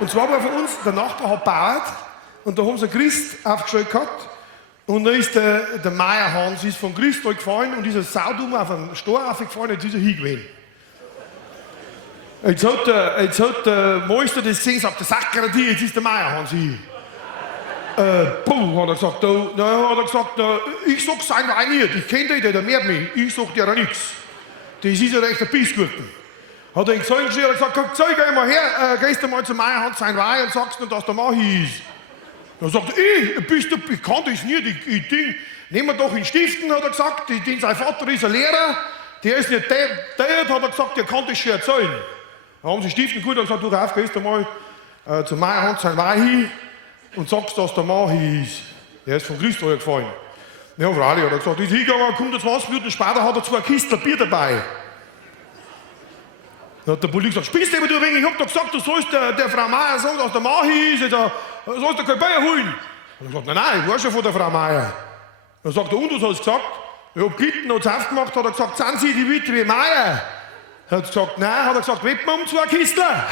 Und zwar war von uns, der Nachbar hat gebaut und da haben sie einen Christ aufgestellt gehabt. Und dann ist der Meierhans ist vom Christ gefallen und ist ein Saudumm auf einen Stor aufgefallen und ist er hingewiesen. Jetzt hat der Meister das gesehen, sagt der Sakrati, jetzt ist der Meierhans hin. Puh, hat er gesagt, ich sag sein Wein nicht, ich kenne den, der mehrt mich, ich sag dir nichts. Das ist ja recht ein Bissgurten. Hat er in Gesellen geschrieben und gesagt, zeig mal her, gehst du mal zu Meierhans sein Wein und sagst ihm, dass der Mahi ist. Dann sagt er, ich kann das nicht, nehmen wir doch in Stiften, hat er gesagt, sein Vater ist ein Lehrer, der ist nicht der, hat er gesagt, der kann das schon erzählen. Dann haben sie Stiften gut und gesagt, du rauf, gehst du mal zu Meierhans sein Wein hin und sagst, dass der Mahi ist. Der ist von Christ gefallen. Ja, freilich, hat er gesagt, ist hingegangen, kommt er 20 Minuten später, hat er 2 Kisten Bier dabei. Dann hat der Bulli gesagt, spinnst du immer, du wenig, ich hab doch gesagt, du sollst der Frau Meier sagen, dass der Mahi ist, sollst du kein Bier holen. Und er sagt, nein, ich weiß schon von der Frau Meier. Dann sagt er, und was hast du gesagt? Ich hab gelitten, hat es aufgemacht, hat er gesagt, sind Sie die Witwe Meier? Er hat gesagt, nein, hat er gesagt, wetten wir um 2 Kistler?